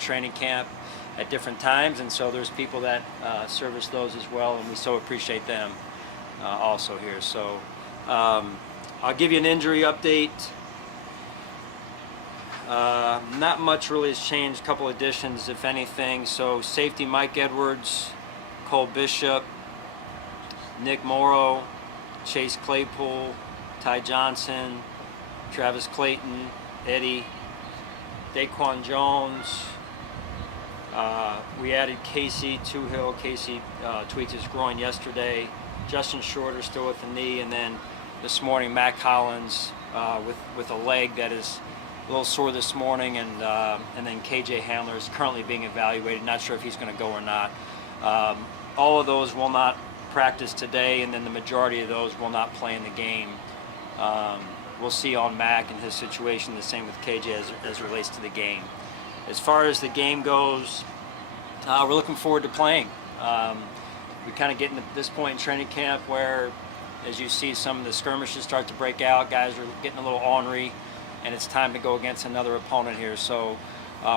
training camp at different times, and so there's people that service those as well, and we so appreciate them also here. So I'll give you an injury update. Not much really has changed, a couple additions if anything. So safety Mike Edwards, Cole Bishop, Nick Morrow, Chase Claypool, Ty Johnson, Travis Clayton, Eddie, Daquan Jones. We added Casey Toohill. Casey tweaked his groin yesterday. Justin Shorter still with the knee, and then this morning Matt Collins with a leg that is a little sore this morning, and then KJ Handler is currently being evaluated. Not sure if he's going to go or not. All of those will not practice today, and then the majority of those will not play in the game. We'll see on Mac and his situation, the same with KJ as it relates to the game. As far as the game goes, we're looking forward to playing. We're kind of getting to this point in training camp where, as you see, some of the skirmishes start to break out. Guys are getting a little ornery, and it's time to go against another opponent here. So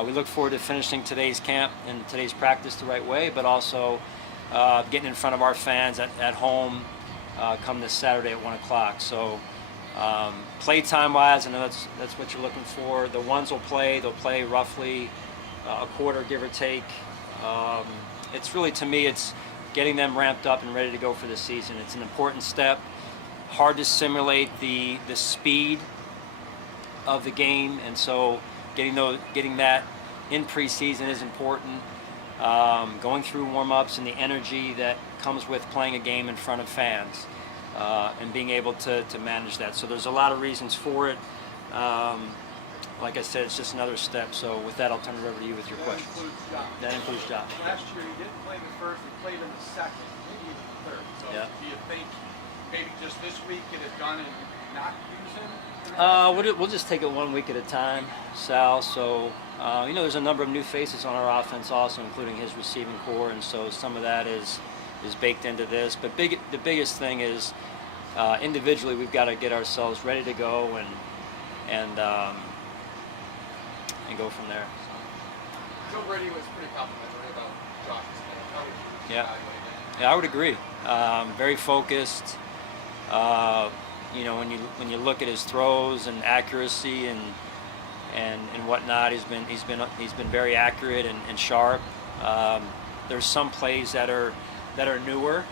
we look forward to finishing today's camp and today's practice the right way, but also getting in front of our fans at home come this Saturday at 1 o'clock. So play time wise, I know that's what you're looking for. The ones will play. They'll play roughly a quarter, give or take. It's really, to me, it's getting them ramped up and ready to go for the season. It's an important step. Hard to simulate the speed of the game, and so getting that in preseason is important. Going through warm-ups and the energy that comes with playing a game in front of fans, and being able to manage that. So there's a lot of reasons for it. Like I said, it's just another step. So with that, I'll turn it over to you with your questions. That includes Josh. Last year you didn't play the first, you played in the second, maybe even the third. So yeah. Do you think maybe just this week get it done and not use him? We'll just take it 1 week at a time, Sal. So there's a number of new faces on our offense also, including his receiving core, and so some of that is baked into this. But the biggest thing is individually we've got to get ourselves ready to go and go from there. Joe Brady was pretty complimentary about Josh's game. How would you evaluate it? Yeah, I would agree. Very focused. When you look at his throws and accuracy and whatnot, he's been very accurate and sharp. There's some plays that are newer,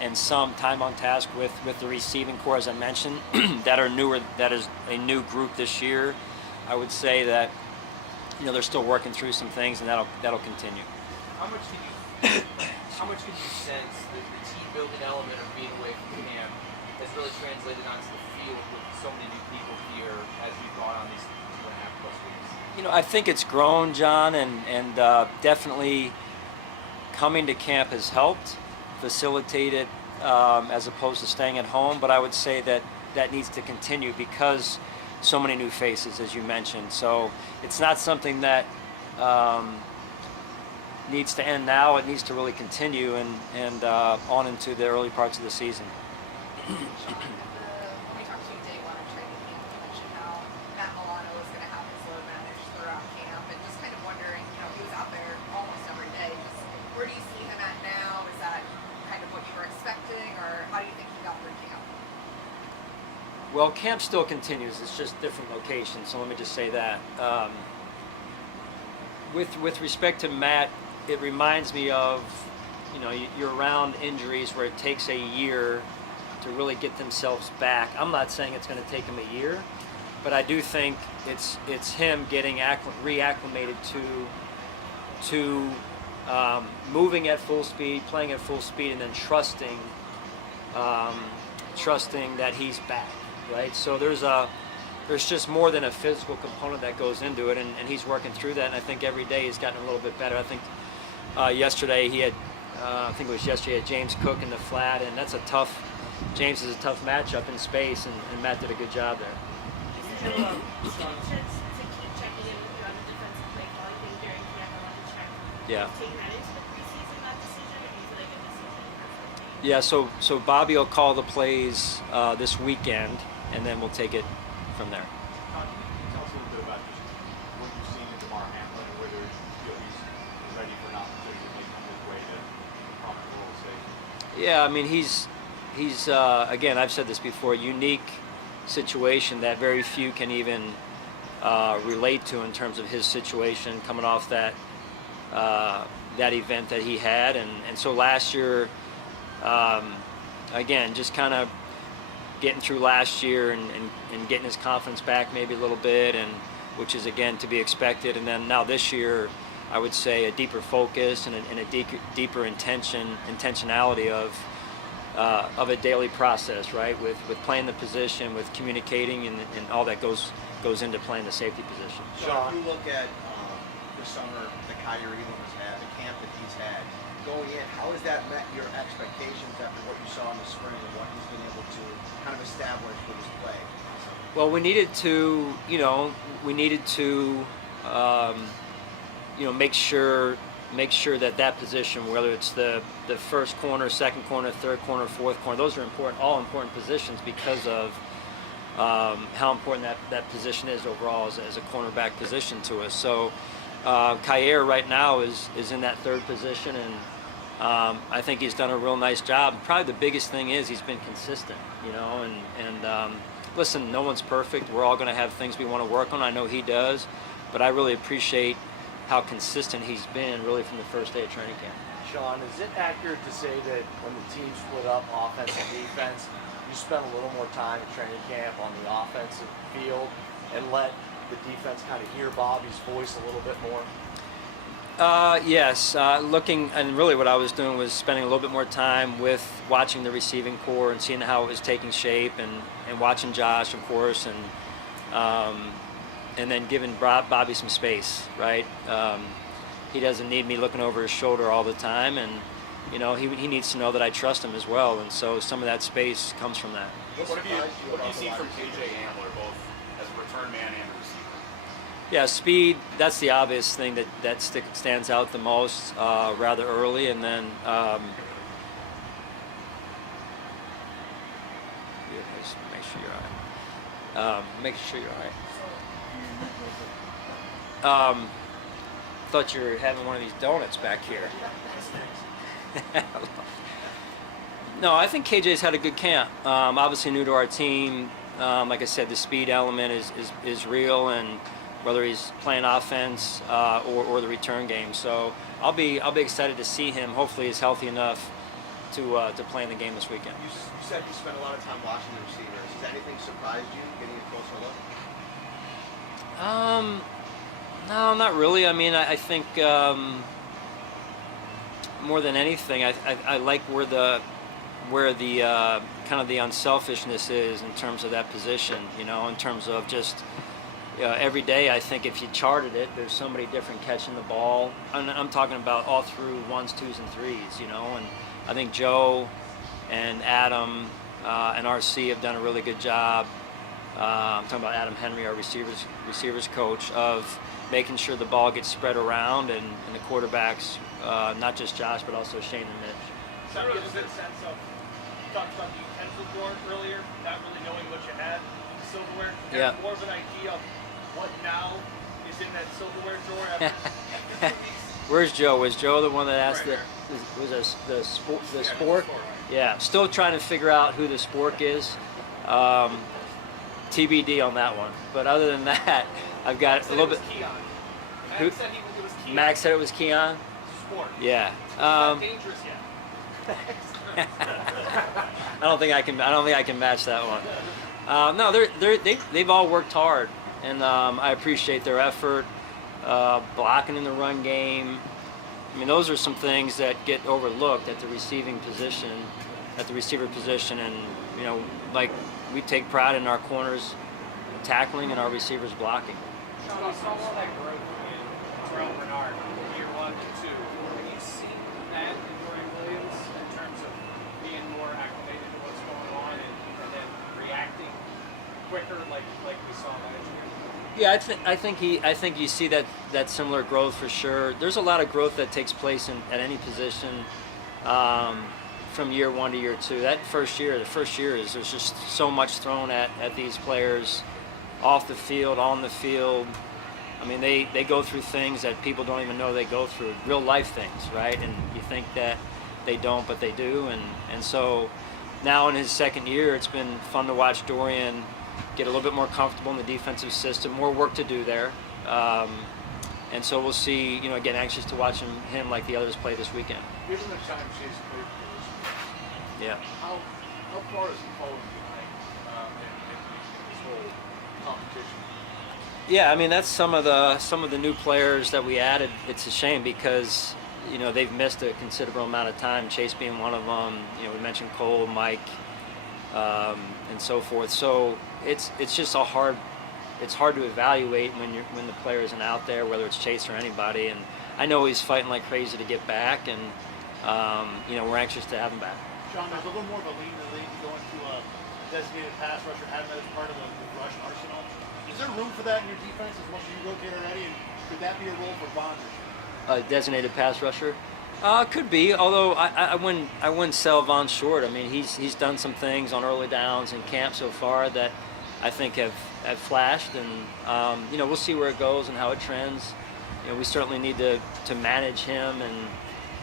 and some time on task with the receiving core, as I mentioned, that are newer. That is a new group this year. I would say that they're still working through some things, and that'll continue. How much did you sense the team building element of being away from camp has really translated onto the field with so many new people here as we've gone on these 2.5+ weeks? I think it's grown, John, and definitely coming to camp has helped facilitate it as opposed to staying at home. But I would say that needs to continue because so many new faces, as you mentioned. So it's not something that needs to end now. It needs to really continue and on into the early parts of the season. When we talked to you day one of training camp, you mentioned how Matt Milano was going to have his load managed throughout camp, and just kind of wondering, he was out there almost every day. Just where do you see him at now? Is that kind of what you were expecting, or how do you think he got through camp? Well, camp still continues. It's just different locations. So let me just say that. With respect to Matt, it reminds me of, you're around injuries where it takes a year to really get themselves back. I'm not saying it's going to take him a year, but I do think it's him getting reacclimated to moving at full speed, playing at full speed, and then trusting that he's back. Right, so there's just more than a physical component that goes into it, and he's working through that. And I think every day he's gotten a little bit better. I think yesterday he had, James Cook in the flat, and James is a tough matchup in space, and Matt did a good job there. To keep checking in with you on the defensive play calling thing during camp, I wanted to check. Yeah. Take that into the preseason, that decision, or do you feel like a decision? Yeah, so Bobby will call the plays this weekend, and then we'll take it from there. Can you tell us a little bit about just what you've seen in DeMar Hamlin Yeah, I mean, he's again, I've said this before, unique situation that very few can even relate to in terms of his situation coming off that event that he had, and so last year, again, just kind of getting through last year and getting his confidence back maybe a little bit, and which is again to be expected, and then now this year, I would say a deeper focus and a deeper intentionality of a daily process, right? With playing the position, with communicating, and all that goes into playing the safety position. Sean, if you look at the summer that Kyrie Elam has had, the camp that he's had, going in, how has that met your expectations after what you saw in the spring and what he's been able to kind of establish with his play? Well, we needed to, make sure that position, whether it's the first corner, second corner, third corner, fourth corner, those are all important positions because of how important that position is overall as a cornerback position to us. So Kyer right now is in that third position, and I think he's done a real nice job. Probably the biggest thing is he's been consistent, and listen, no one's perfect. We're all going to have things we want to work on. I know he does, but I really appreciate how consistent he's been really from the first day of training camp. Sean, is it accurate to say that when the team split up offense and defense, you spent a little more time at training camp on the offensive field and let the defense kind of hear Bobby's voice a little bit more? Yes, looking, and really what I was doing was spending a little bit more time with watching the receiving core and seeing how it was taking shape, and watching Josh, of course, and then giving Bobby some space, right? He doesn't need me looking over his shoulder all the time, and he needs to know that I trust him as well, and so some of that space comes from that. What do you see from KJ Ambler, both as a return man and a receiver? Yeah, speed, that's the obvious thing that stands out the most rather early, and then just make sure you're all right. Make sure you're all right. Thought you were having one of these donuts back here. No, I think KJ's had a good camp. Obviously new to our team. Like I said, the speed element is real, and whether he's playing offense or the return game. So I'll be excited to see him. Hopefully he's healthy enough to play in the game this weekend. You said you spent a lot of time watching the receivers. Has anything surprised you getting a closer look? No, not really. I mean, I think more than anything, I like where the kind of the unselfishness is in terms of that position. In terms of just every day. I think if you charted it, there's somebody different catching the ball. I'm talking about all through ones, twos, and threes. And I think Joe and Adam and RC have done a really good job. I'm talking about Adam Henry, our receivers coach, of making sure the ball gets spread around, and the quarterbacks, not just Josh, but also Shane and Mitch. That really gives a sense of, you talked about the utensil drawer earlier, not really knowing what you had, silverware. Yeah. More of an idea of what now is in that silverware drawer after 2 weeks. Where's Joe? Was Joe the one that asked Right the spork? Yeah, still trying to figure out who the spork is. TBD on that one. But other than that, I've got a little bit. Who? Max said it was Keon. Max said it was Keon. Sport. Yeah. Not dangerous yet. I don't think I can match that one. No, they've all worked hard, and I appreciate their effort. Blocking in the run game. I mean, those are some things that get overlooked at the receiver position, and like we take pride in our corners tackling and our receivers blocking. Sean, you saw all that growth in Terrell Bernard from year 1 to 2. Have you seen that in Dorian Williams in terms of being more acclimated to what's going on and then reacting quicker like we saw last year? Yeah, I think you see that similar growth for sure. There's a lot of growth that takes place at any position from year 1 to year 2. The first year is there's just so much thrown at these players off the field, on the field. I mean, they go through things that people don't even know they go through, real life things, right? And you think that they don't, but they do, and so now in his second year, it's been fun to watch Dorian get a little bit more comfortable in the defensive system. More work to do there, and so we'll see. Again, anxious to watch him like the others play this weekend. Given the time Chase played for this year, Yeah. how far is he falling behind in this whole competition? Yeah, I mean that's some of the new players that we added. It's a shame because they've missed a considerable amount of time. Chase being one of them. We mentioned Cole, Mike, and so forth. So it's just it's hard to evaluate when the player isn't out there, whether it's Chase or anybody. And I know he's fighting like crazy to get back, and we're anxious to have him back. Sean, there's a little more of a lean in the league going to a designated pass rusher, having that as part of the rush arsenal. Is there room for that in your defense as much as you rotate already, and could that be a role for Bond this year? A designated pass rusher? Could be, although I wouldn't sell Von short. I mean, he's done some things on early downs in camp so far that I think have flashed, and we'll see where it goes and how it trends. We certainly need to manage him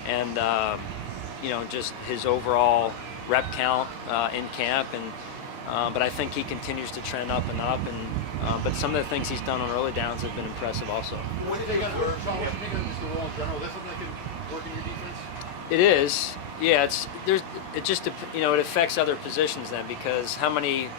and just his overall rep count in camp, and but I think he continues to trend up and up, and but some of the things he's done on early downs have been impressive also. What do you think of Sean? What do you think of Mr. Wall in general? Is that something that can work in your defense? It is, yeah. It affects other positions then, because how many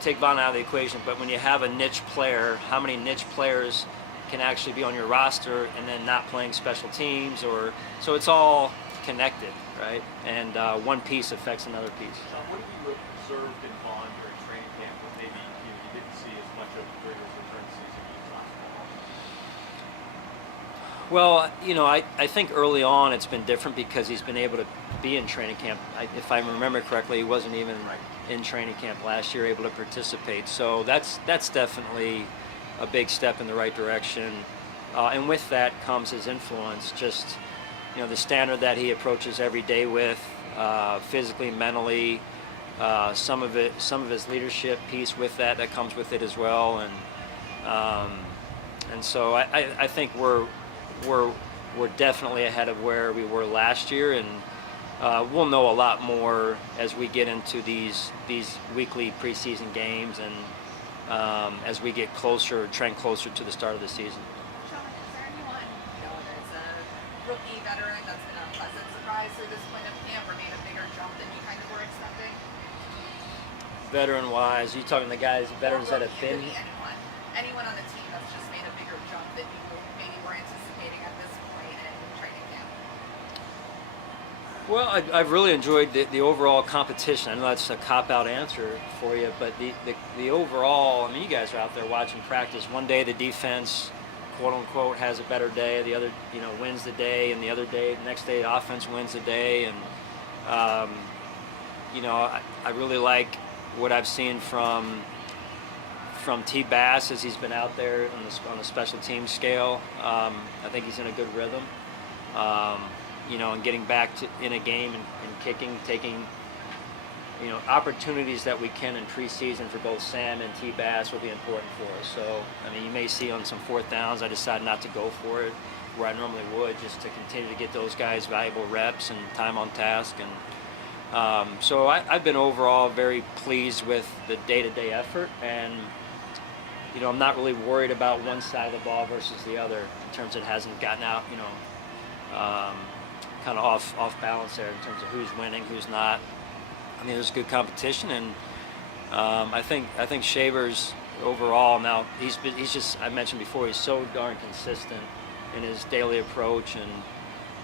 take Von out of the equation, but when you have a niche player, how many niche players can actually be on your roster and then not playing special teams, or so it's all connected, right? And one piece affects another piece. Sean, what have you observed in Vaughn during training camp that maybe you didn't see as much of during his return season last fall? Well, I think early on it's been different because he's been able to be in training camp. If I remember correctly, he wasn't even in training camp last year, able to participate. So that's definitely a big step in the right direction. And with that comes his influence, just the standard that he approaches every day with, physically, mentally, some of his leadership piece with that comes with it as well, and so I think we're definitely ahead of where we were last year, and we'll know a lot more as we get into these weekly preseason games, and as we get trend closer to the start of the season. Sean, is there anyone, whether it's a rookie, veteran, that's been a pleasant surprise through this point of camp or made a bigger jump than you kind of were expecting? Veteran-wise, you talking the veterans that have It been? could be anyone on the team that's just made a bigger jump than you maybe were anticipating at this point in training camp. Well, I've really enjoyed the overall competition. I know that's a cop-out answer for you, but the overall, I mean, you guys are out there watching practice. One day the defense, quote-unquote, has a better day. The other, wins the day, and the next day the offense wins the day. And, I really like what I've seen from T. Bass as he's been out there on the special team scale. I think he's in a good rhythm. And getting back in a game and kicking, taking, opportunities that we can in preseason for both Sam and T. Bass will be important for us. So, I mean, you may see on some fourth downs, I decided not to go for it where I normally would, just to continue to get those guys valuable reps and time on task. And so I've been overall very pleased with the day-to-day effort, and I'm not really worried about one side of the ball versus the other in terms of it hasn't gotten out, kind of off balance there in terms of who's winning, who's not. I mean, there's good competition, and I think Shaver's overall now he's just, I mentioned before, he's so darn consistent in his daily approach, and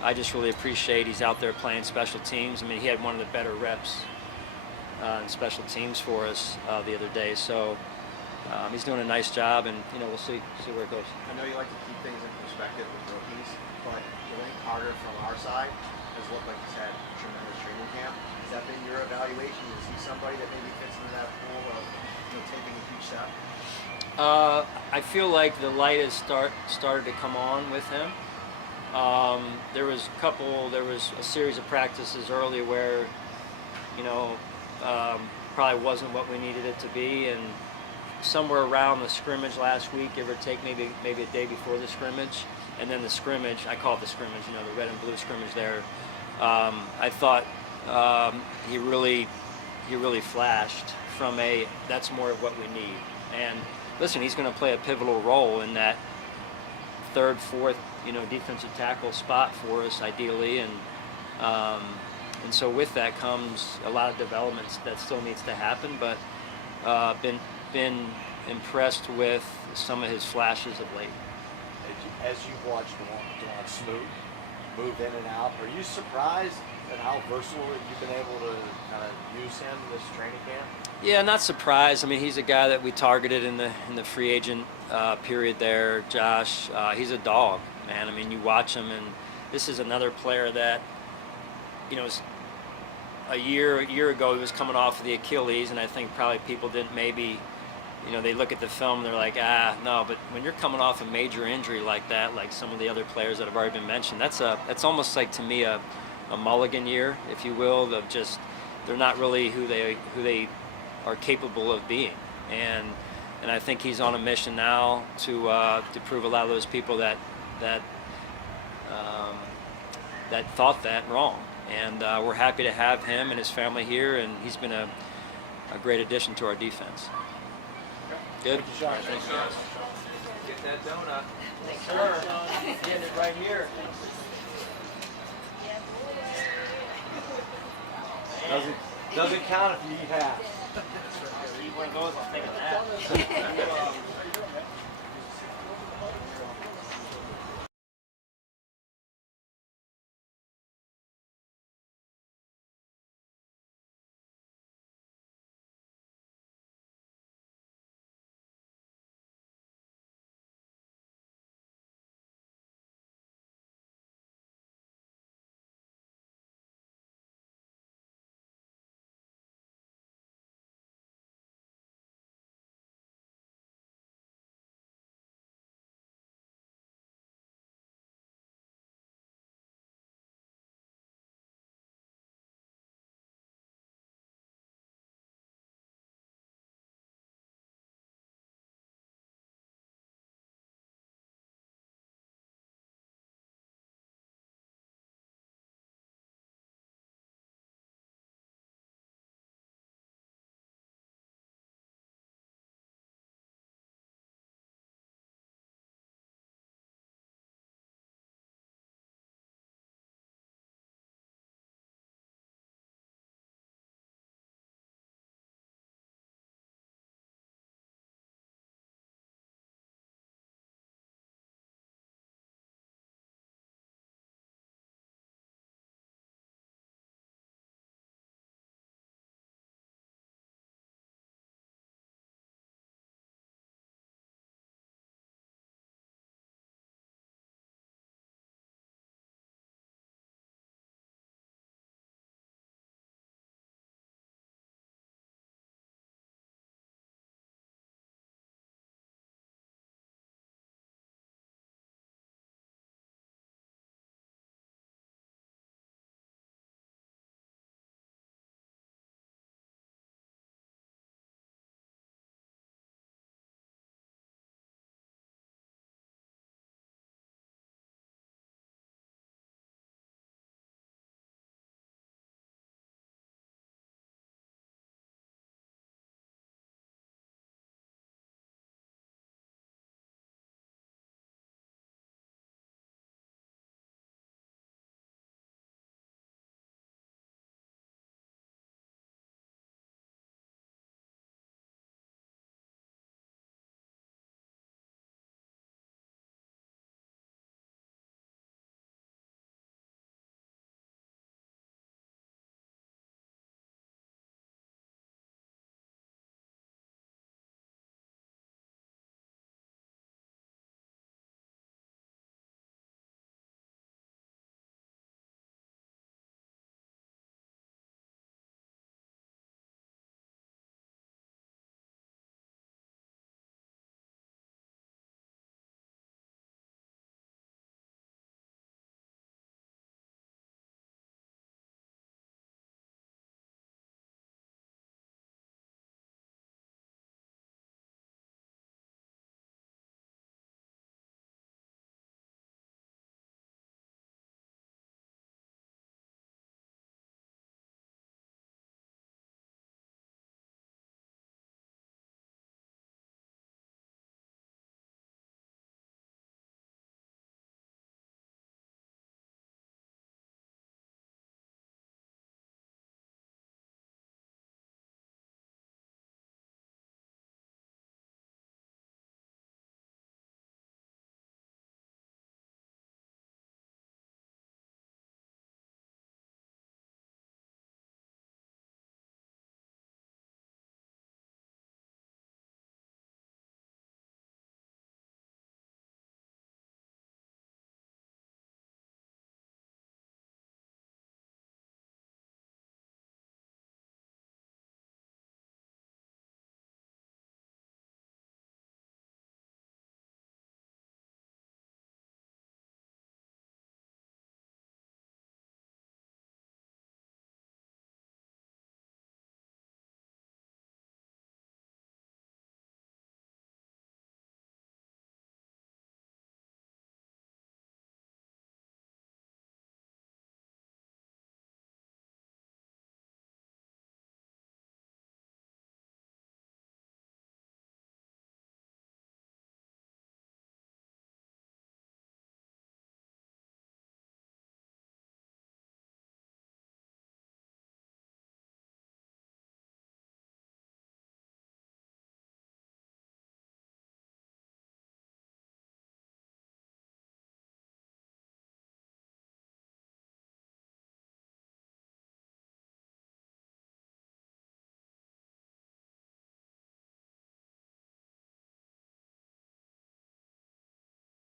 I just really appreciate he's out there playing special teams. I mean, he had one of the better reps in special teams for us the other day, so he's doing a nice job, and we'll see where it goes. I know you like to keep things in perspective with rookies, but Jalen Carter from our side has looked like he's had tremendous training camp. Has that been your evaluation? Is he somebody that maybe fits into that pool of taking a huge step? I feel like the light has started to come on with him. There was a series of practices early where, probably wasn't what we needed it to be, and somewhere around the scrimmage last week, give or take, maybe a day before the scrimmage, and then the scrimmage. I call it the scrimmage, you know, the red and blue scrimmage there. I thought he really flashed from a. That's more of what we need. And listen, he's going to play a pivotal role in that third, fourth, you know, defensive tackle spot for us, ideally, and so with that comes a lot of developments that still needs to happen. But been impressed with some of his flashes of late. As you've watched Devon Smoot move in and out, are you surprised at how versatile you've been able to kind of use him this training camp? Yeah, not surprised. I mean, he's a guy that we targeted in the free agent period there, Josh. He's a dog, man. I mean, you watch him, and this is another player that, you know, a year ago he was coming off of the Achilles, and I think probably people didn't maybe, you know, they look at the film and they're like, no. But when you're coming off a major injury like that, like some of the other players that have already been mentioned, that's almost like, to me, a mulligan year, if you will, of just they're not really who they are capable of being. And I think he's on a mission now to prove a lot of those people that thought that wrong. And we're happy to have him and his family here, and he's been a great addition to our defense. Good. Thank you, Sean. Thanks, Sean. Get that donut. Sure. Getting it right here. Doesn't count if you eat half. Eat one of those, I'll take a nap.